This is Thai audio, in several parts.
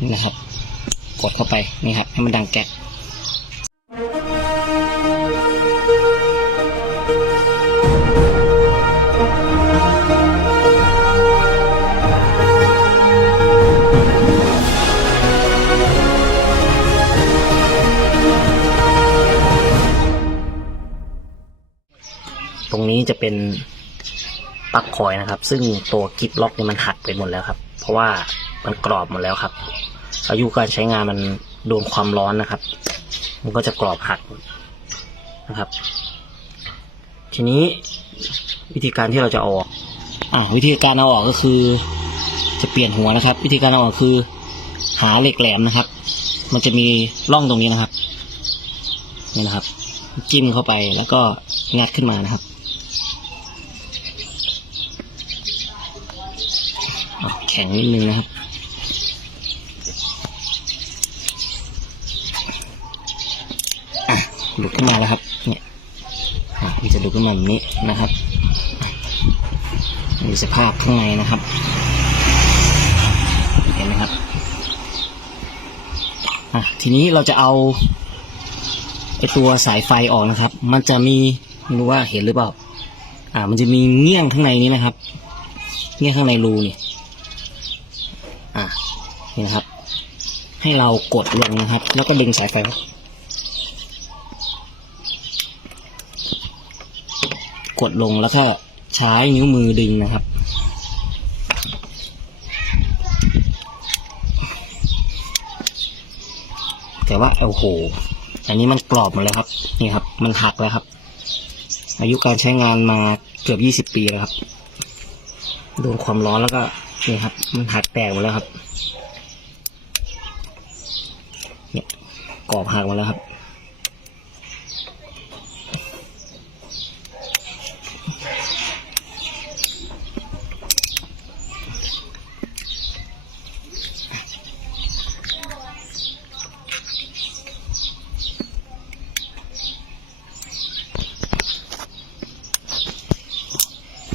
นี่นะครับ กดเข้าไปนี่ครับ ให้มันดังแก๊กตรงนี้จะเป็นปลั๊กคอยนะครับ ซึ่งตัวกิฟล็อกนี่มันหักไปหมดแล้วครับ เพราะว่ามันกรอบหมดแล้วครับ อายุการใช้งานมันโดนความร้อนนะครับ มันก็จะกรอบหักนะครับ ทีนี้วิธีการที่เราจะออกอ่าวิธีการเอาออกก็คือ จะเปลี่ยนหัวนะครับ วิธีการเอาออกคือ หาเหล็กแหลมนะครับ มันจะมีร่องตรงนี้นะครับนี่นะครับ จิ้มเข้าไปแล้วก็งัดขึ้นมานะครับแข็งนิดนึงนะครับ อะ หลุดขึ้นมาแล้วครับ เนี่ยอะมันจะหลุดขึ้นมาแบบนี้นะครับมีสภาพข้างในนะครับ เห็นไหมครับอะทีนี้เราจะเอาไอตัวสายไฟออกนะครับ มันจะมีไม่รู้ว่าเห็นหรือเปล่า อ่า มันจะมีเงี้ยงข้างในนี้นะครับ เงี้ยงข้างในรูนี่ อะนี่นะครับ ให้เรากดลงนะครับ แล้วก็ดึงสายไฟออ กดลงแล้วก็ใช้นิ้วมือดึงนะครับ แต่ว่าโอ้โห อันนี้มันกรอบหมดแล้วครับ นี่ครับ มันหักแล้วครับ อายุการใช้งานมาเกือบยี่สิบปีแล้วครับ โดนความร้อนแล้วก็นี่ครับ มันหักแตกหมดแล้วครับ เนี่ยกรอบหักหมดแล้วครับ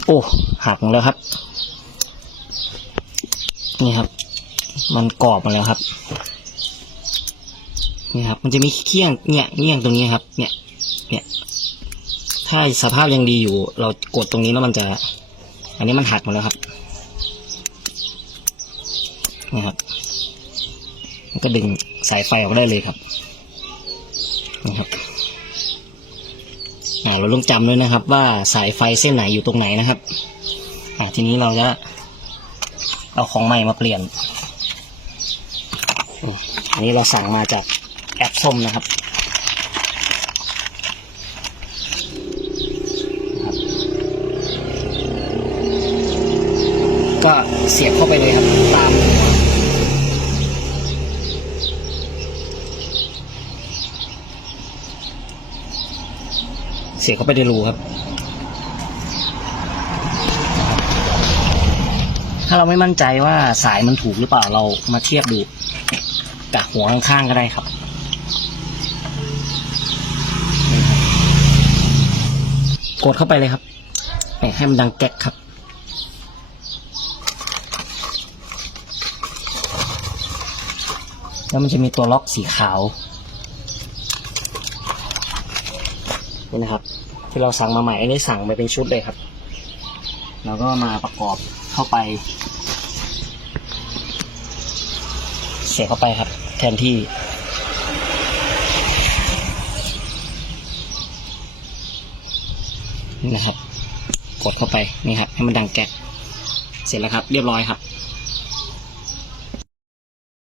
โอ้หักแล้วครับ นี่ครับ มันกรอบมาแล้วครับ นี่ครับ มันจะมีเขี้ยงเนี่ยเงี้ยงตรงนี้ครับ เนี่ย เนี่ย ถ้าสภาพยังดีอยู่ เรากดตรงนี้แล้วมันจะ อันนี้มันหักหมดแล้วครับนี่ครับก็ดึงสายไฟออกได้เลยครับนี่ครับ เราต้องจำด้วยนะครับ ว่าสายไฟเส้นไหนอยู่ตรงไหนนะครับทีนี้เราจะเอาของใหม่มาเปลี่ยน อันนี้เราสั่งมาจากแอปส้มนะครับก็เสียบเข้าไปเลยครับตาม เสียบเข้าไปในรูครับ ถ้าเราไม่มั่นใจว่าสายมันถูกหรือเปล่าเรามาเทียบดูกับหัวข้างๆก็ได้ครับกดเข้าไปเลยครับให้มันดังแก๊กครับแล้วมันจะมีตัวล็อกสีขาว นี่นะครับ ที่เราสั่งมาใหม่อันนี้สั่งไปเป็นชุดเลยครับแล้วก็มาประกอบเข้าไปเสียเข้าไปครับ แทนที่นี่นะครับ กดเข้าไปนี่ครับ ให้มันดังแก๊กเสร็จแล้วครับ เรียบร้อยครับ